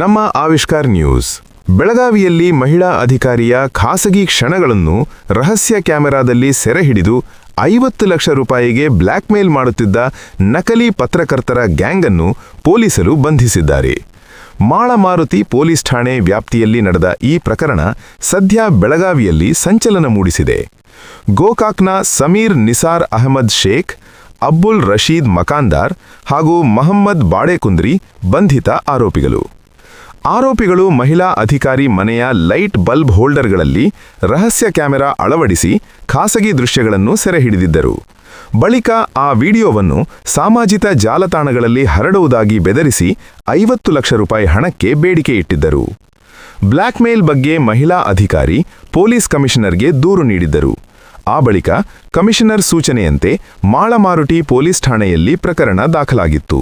ನಮ್ಮ ಆವಿಷ್ಕಾರ ನ್ಯೂಸ್ ಬೆಳಗಾವಿಯಲ್ಲಿ ಮಹಿಳಾ ಅಧಿಕಾರಿಯ ಖಾಸಗಿ ಕ್ಷಣಗಳನ್ನು ರಹಸ್ಯ ಕ್ಯಾಮೆರಾದಲ್ಲಿ ಸೆರೆಹಿಡಿದು 50 ಲಕ್ಷ ರೂಪಾಯಿಗೆ ಬ್ಲ್ಯಾಕ್ಮೇಲ್ ಮಾಡುತ್ತಿದ್ದ ನಕಲಿ ಪತ್ರಕರ್ತರ ಗ್ಯಾಂಗ್ ಅನ್ನು ಪೊಲೀಸರು ಬಂಧಿಸಿದ್ದಾರೆ. ಮಾಳಮಾರುತಿ ಪೊಲೀಸ್ ಠಾಣೆ ವ್ಯಾಪ್ತಿಯಲ್ಲಿ ನಡೆದ ಈ ಪ್ರಕರಣ ಸದ್ಯ ಬೆಳಗಾವಿಯಲ್ಲಿ ಸಂಚಲನ ಮೂಡಿಸಿದೆ. ಗೋಕಾಕ್ನ ಸಮೀರ್ ನಿಸಾರ್ ಅಹಮದ್ ಶೇಖ್, ಅಬ್ಬುಲ್ ರಶೀದ್ ಮಕಾಂದಾರ್ ಹಾಗೂ ಮಹಮ್ಮದ್ ಬಾಡೇಕುಂದ್ರಿ ಬಂಧಿತ ಆರೋಪಿಗಳು. ಆರೋಪಿಗಳು ಮಹಿಳಾ ಅಧಿಕಾರಿ ಮನೆಯ ಲೈಟ್ ಬಲ್ಬ್ ಹೋಲ್ಡರ್ಗಳಲ್ಲಿ ರಹಸ್ಯ ಕ್ಯಾಮೆರಾ ಅಳವಡಿಸಿ ಖಾಸಗಿ ದೃಶ್ಯಗಳನ್ನು ಸೆರೆಹಿಡಿದಿದ್ದರು. ಬಳಿಕ ಆ ವಿಡಿಯೋವನ್ನು ಸಾಮಾಜಿಕ ಜಾಲತಾಣಗಳಲ್ಲಿ ಹರಡುವುದಾಗಿ ಬೆದರಿಸಿ 50 ಲಕ್ಷ ರೂಪಾಯಿ ಹಣಕ್ಕೆ ಬೇಡಿಕೆ ಇಟ್ಟಿದ್ದರು. ಬ್ಲ್ಯಾಕ್ಮೇಲ್ ಬಗ್ಗೆ ಮಹಿಳಾ ಅಧಿಕಾರಿ ಪೊಲೀಸ್ ಕಮಿಷನರ್ಗೆ ದೂರು ನೀಡಿದ್ದರು. ಆ ಬಳಿಕ ಕಮಿಷನರ್ ಸೂಚನೆಯಂತೆ ಮಾಳಮಾರುತಿ ಪೊಲೀಸ್ ಠಾಣೆಯಲ್ಲಿ ಪ್ರಕರಣ ದಾಖಲಾಗಿತ್ತು.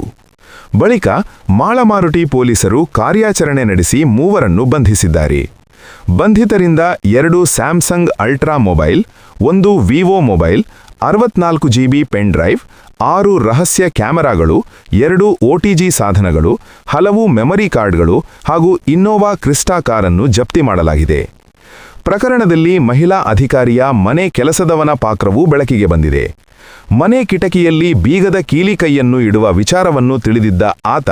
ಬಳಿಕ ಮಾಳಮಾರುತಿ ಪೊಲೀಸರು ಕಾರ್ಯಾಚರಣೆ ನಡೆಸಿ ಮೂವರನ್ನು ಬಂಧಿಸಿದ್ದಾರೆ. ಬಂಧಿತರಿಂದ 2 Samsung ultra mobile, 1 Vivo mobile, 64 GB pen drive, 6 ರಹಸ್ಯ ಕ್ಯಾಮೆರಾಗಳು, 2 OTG ಸಾಧನಗಳು, ಹಲವು ಮೆಮರಿ ಕಾರ್ಡ್ಗಳು ಹಾಗೂ ಇನ್ನೋವಾ ಕ್ರಿಸ್ಟಾ ಕಾರನ್ನು ಜಪ್ತಿ ಮಾಡಲಾಗಿದೆ. ಪ್ರಕರಣದಲ್ಲಿ ಮಹಿಳಾ ಅಧಿಕಾರಿಯ ಮನೆ ಕೆಲಸದವನ ಪಾತ್ರವೂ ಬೆಳಕಿಗೆ ಬಂದಿದೆ. ಮನೆ ಕಿಟಕಿಯಲ್ಲಿ ಬೀಗದ ಕೀಲಿಕೈಯನ್ನು ಇಡುವ ವಿಚಾರವನ್ನು ತಿಳಿದಿದ್ದ ಆತ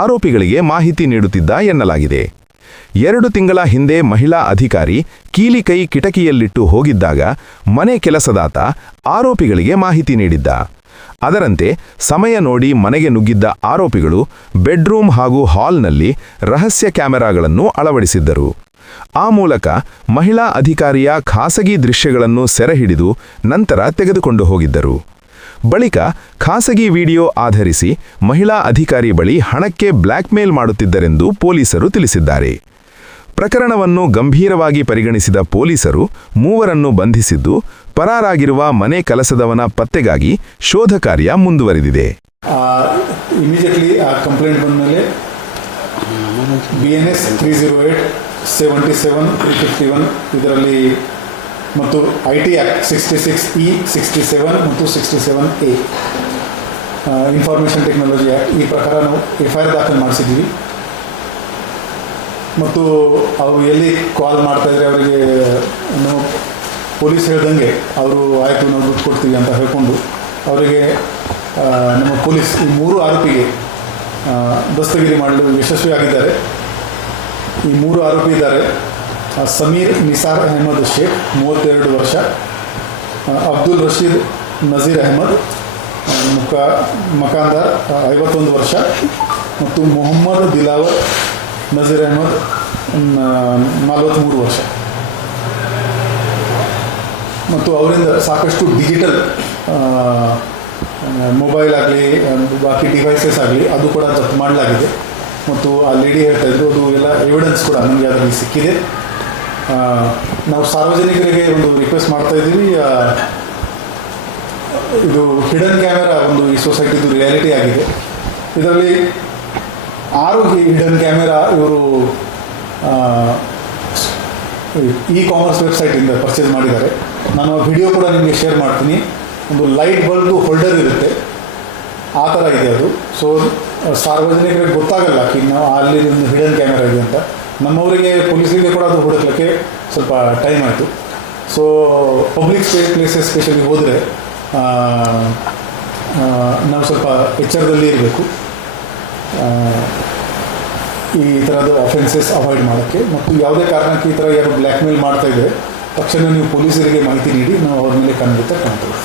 ಆರೋಪಿಗಳಿಗೆ ಮಾಹಿತಿ ನೀಡುತ್ತಿದ್ದ ಎನ್ನಲಾಗಿದೆ. 2 ತಿಂಗಳ ಹಿಂದೆ ಮಹಿಳಾ ಅಧಿಕಾರಿ ಕೀಲಿಕೈ ಕಿಟಕಿಯಲ್ಲಿಟ್ಟು ಹೋಗಿದ್ದಾಗ ಮನೆ ಕೆಲಸದಾತ ಆರೋಪಿಗಳಿಗೆ ಮಾಹಿತಿ ನೀಡಿದ್ದ. ಅದರಂತೆ ಸಮಯ ನೋಡಿ ಮನೆಗೆ ನುಗ್ಗಿದ್ದ ಆರೋಪಿಗಳು ಬೆಡ್ರೂಮ್ ಹಾಗೂ ಹಾಲ್ನಲ್ಲಿ ರಹಸ್ಯ ಕ್ಯಾಮೆರಾಗಳನ್ನು ಅಳವಡಿಸಿದ್ದರು. ಆ ಮೂಲಕ ಮಹಿಳಾ ಅಧಿಕಾರಿಯ ಖಾಸಗಿ ದೃಶ್ಯಗಳನ್ನು ಸೆರೆಹಿಡಿದು ನಂತರ ತೆಗೆದುಕೊಂಡು ಹೋಗಿದ್ದರು. ಬಳಿಕ ಖಾಸಗಿ ವಿಡಿಯೋ ಆಧರಿಸಿ ಮಹಿಳಾ ಅಧಿಕಾರಿ ಬಳಿ ಹಣಕ್ಕೆ ಬ್ಲ್ಯಾಕ್ಮೇಲ್ ಮಾಡುತ್ತಿದ್ದರೆಂದು ಪೊಲೀಸರು ತಿಳಿಸಿದ್ದಾರೆ. ಪ್ರಕರಣವನ್ನು ಗಂಭೀರವಾಗಿ ಪರಿಗಣಿಸಿದ ಪೊಲೀಸರು ಮೂವರನ್ನು ಬಂಧಿಸಿದ್ದು, ಪರಾರಾಗಿರುವ ಮನೆ ಕೆಲಸದವನ ಪತ್ತೆಗಾಗಿ ಶೋಧ ಕಾರ್ಯ ಮುಂದುವರೆದಿದೆ. ಇಮಿಡಿಯೇಟ್ಲಿ ಆ ಕಂಪ್ಲೇಂಟ್ ಬಂದ ಮೇಲೆ BNS 308-77-351 ಇದರಲ್ಲಿ ಮತ್ತು IT ಆಕ್ಟ್ 66E, 67 ಮತ್ತು 67A ಇನ್ಫಾರ್ಮೇಷನ್ ಟೆಕ್ನಾಲಜಿ ಆ್ಯಕ್ಟ್ ಈ ಪ್ರಕಾರ ನಾವು FIR ದಾಖಲೆ ಮಾಡಿಸಿದ್ದೀವಿ. ಮತ್ತು ಅವರು ಎಲ್ಲಿ ಕಾಲ್ ಮಾಡ್ತಾಯಿದ್ರೆ ಅವರಿಗೆ ನಾವು ಪೊಲೀಸ್ ಹೇಳ್ದಂಗೆ ಅವರು ಆಯಿತು ನಾವು ದುಡ್ಡು ಕೊಡ್ತೀವಿ ಅಂತ ಹೇಳ್ಕೊಂಡು ಅವರಿಗೆ ನಮ್ಮ ಪೊಲೀಸ್ ಈ 3 ಆರೋಪಿಗೆ ದಸ್ತಗಿರಿ ಮಾಡಲು ಯಶಸ್ವಿಯಾಗಿದ್ದಾರೆ. ಈ 3 ಆರೋಪಿ ಇದ್ದಾರೆ. ಸಮೀರ್ ನಿಸಾರ್ ಅಹಮದ್ ಶೇಖ್ 32 ವರ್ಷ, ಅಬ್ದುಲ್ ರಶೀದ್ ನಜೀರ್ ಅಹಮದ್ ಮಕಾಂದಾರ್ 51 ವರ್ಷ ಮತ್ತು ಮೊಹಮ್ಮದ್ ದಿಲಾವರ್ ನಜೀರ್ ಅಹಮದ್ 43 ವರ್ಷ. ಮತ್ತು ಅವರಿಂದ ಸಾಕಷ್ಟು ಡಿಜಿಟಲ್ ಮೊಬೈಲ್ ಆಗಲಿ ಬಾಕಿ ಡಿವೈಸಸ್ ಆಗಲಿ ಅದು ಕೂಡ ಜಪ್ತು ಮಾಡಲಾಗಿದೆ. ಮತ್ತು ಆ ಲೇಡಿ ಹೇಳ್ತಾಯಿದ್ರು ಅದು ಎಲ್ಲ ಎವಿಡೆನ್ಸ್ ಕೂಡ ನಮಗೆ ಅದರಲ್ಲಿ ಸಿಕ್ಕಿದೆ. ನಾವು ಸಾರ್ವಜನಿಕರಿಗೆ ಒಂದು ರಿಕ್ವೆಸ್ಟ್ ಮಾಡ್ತಾಯಿದ್ದೀವಿ, ಇದು ಹಿಡನ್ ಕ್ಯಾಮೆರಾ ಒಂದು ಈ ಸೊಸೈಟಿದು ರಿಯಾಲಿಟಿ ಆಗಿದೆ. ಇದರಲ್ಲಿ 6 ಹಿಡನ್ ಕ್ಯಾಮೆರಾ ಇವರು ಇ-ಕಾಮರ್ಸ್ ವೆಬ್ಸೈಟಿಂದ ಪರ್ಚೇಸ್ ಮಾಡಿದ್ದಾರೆ. ನಾನು ಆ ವಿಡಿಯೋ ಕೂಡ ನಿಮಗೆ ಶೇರ್ ಮಾಡ್ತೀನಿ. ಒಂದು ಲೈಟ್ ಬಲ್ಬ್ ಹೋಲ್ಡರ್ ಇರುತ್ತೆ, ಆ ಥರ ಇದೆ ಅದು. ಸೊ ಸಾರ್ವಜನಿಕರಿಗೆ ಗೊತ್ತಾಗಲ್ಲ ನಾವು ಅಲ್ಲಿ ಒಂದು ಹಿಡನ್ ಕ್ಯಾಮೆರಾ ಇದೆ ಅಂತ. ನಮ್ಮವರಿಗೆ ಪೊಲೀಸರಿಗೆ ಕೂಡ ಅದು ಹುಡುಕ್ಲಿಕ್ಕೆ ಸ್ವಲ್ಪ ಟೈಮ್ ಆಯಿತು. ಸೊ ಪಬ್ಲಿಕ್ ಪ್ಲೇಸಸ್ ಸ್ಪೆಷಲಿ ಹೋದರೆ ನಾವು ಸ್ವಲ್ಪ ಎಚ್ಚರದಲ್ಲಿ ಇರಬೇಕು ಈ ಥರದ ಅಫೆನ್ಸಸ್ ಅವಾಯ್ಡ್ ಮಾಡೋಕ್ಕೆ. ಮತ್ತು ಯಾವುದೇ ಕಾರಣಕ್ಕೆ ಈ ಥರ ಯಾರು ಬ್ಲ್ಯಾಕ್ಮೇಲ್ ಮಾಡ್ತಾಯಿದ್ರೆ ತಕ್ಷಣ ನೀವು ಪೊಲೀಸರಿಗೆ ಮಾಹಿತಿ ನೀಡಿ ನಾವು ಅವ್ರ ಮೇಲೆ ಖಂಡಿತ ಕಾಣ್ತೇವೆ.